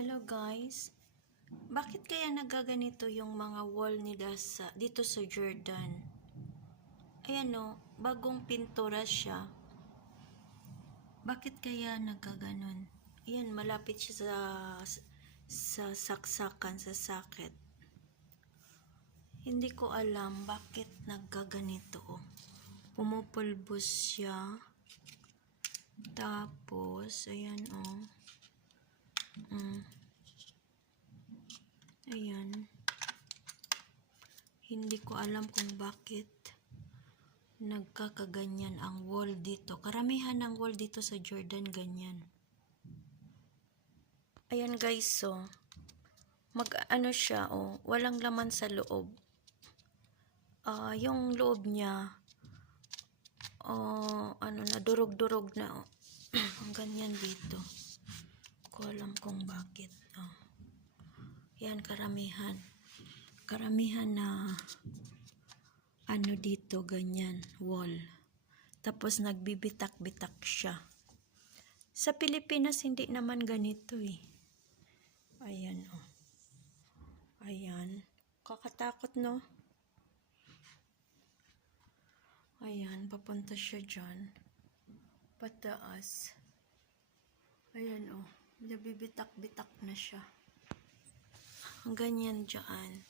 Hello guys, bakit kaya nagaganito yung mga wall nila dito sa Jordan? Ayan o, bagong pintura siya. Bakit kaya nagaganon? Ayan, malapit siya sa saksakan, sa socket. Hindi ko alam bakit naggaganito. Pumupulbos siya. Tapos, ayan o. Ayan. Hindi ko alam kung bakit nagkakaganyan ang wall dito. Karamihan ng wall dito sa Jordan ganyan. Ayan guys, so mag-ano siya, walang laman sa loob. Yung loob niya durog-durog na. Ang ganyan dito. Ko alam kung bakit. Yan, karamihan na dito ganyan, wall. Tapos nagbibitak-bitak siya. Sa Pilipinas hindi naman ganito eh. Ayan Ayan. Kakatakot no? Ayan, papunta siya dyan. Pataas. Ayan nabibitak-bitak na siya. Ang ganyan dyan.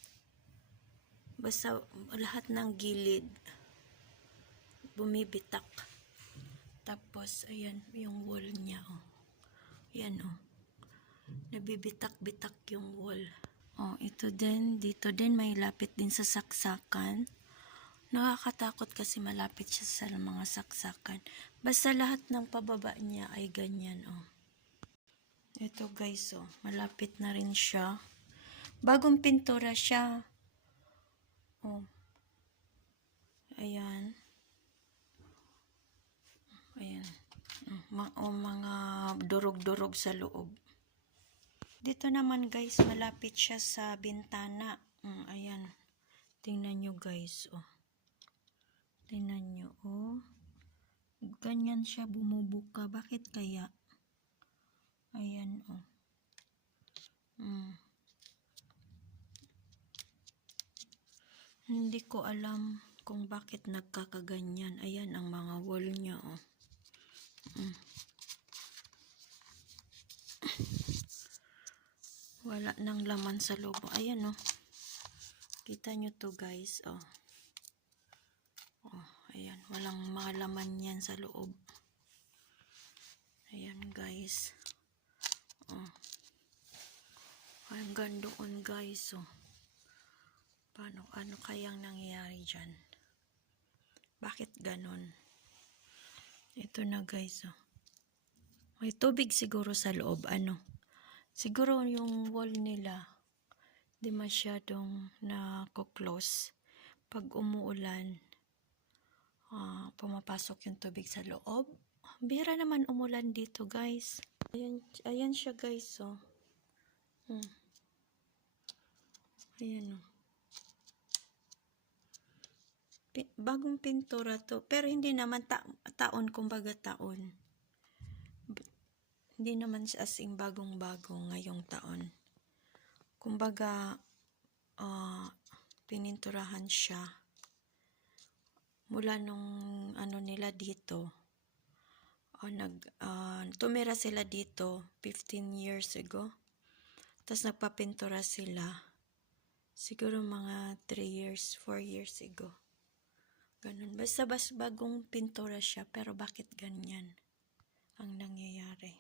Basta lahat ng gilid bumibitak. Tapos ayan yung wall niya Ayan nabibitak-bitak yung wall. Ito din, dito din may lapit din sa saksakan. Nakakatakot kasi malapit siya sa mga saksakan. Basta lahat ng pababa niya ay ganyan Ito guys malapit na rin siya. Bagong pintura siya. Ayan. Ayan. Mga durog-durog sa loob. Dito naman guys, malapit siya sa bintana. Ayan. Tingnan nyo guys. Tingnan nyo. Ganyan siya bumubuka. Bakit kaya? Ayan Hindi ko alam kung bakit nagkakaganyan. Ayan ang mga wall niya Wala nang laman sa loob. Ayan Kita nyo to guys ayan, walang mga laman yan sa loob. Ayan guys. Hanggang doon guys ano kayang nangyayari dyan? Bakit ganon? Ito na guys may tubig siguro sa loob. Siguro yung wall nila di masyadong nako-close. Pag umuulan pumapasok yung tubig sa loob. Bihira naman umulan dito guys. Ayan siya guys Ayan bagong pintura to, pero hindi naman taon, kumbaga taon. Hindi naman siya as in bagong-bago ngayong taon. Kumbaga pininturahan siya mula nung nila dito. Tumira sila dito 15 years ago. Tapos nagpapintura sila siguro mga 3 years, 4 years ago. Ganun. Basta bagong pintura siya, pero bakit ganyan ang nangyayari?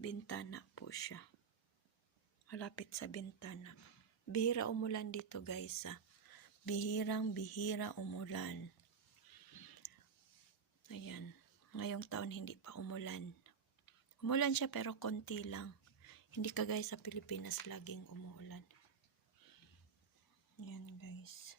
Bintana po siya. Malapit sa bintana. Bihira umulan dito guys Bihirang-bihira umulan. Ayan. Ngayong taon hindi pa umulan. Umulan siya pero konti lang. Hindi kagaya sa Pilipinas laging umuulan. Ayan guys.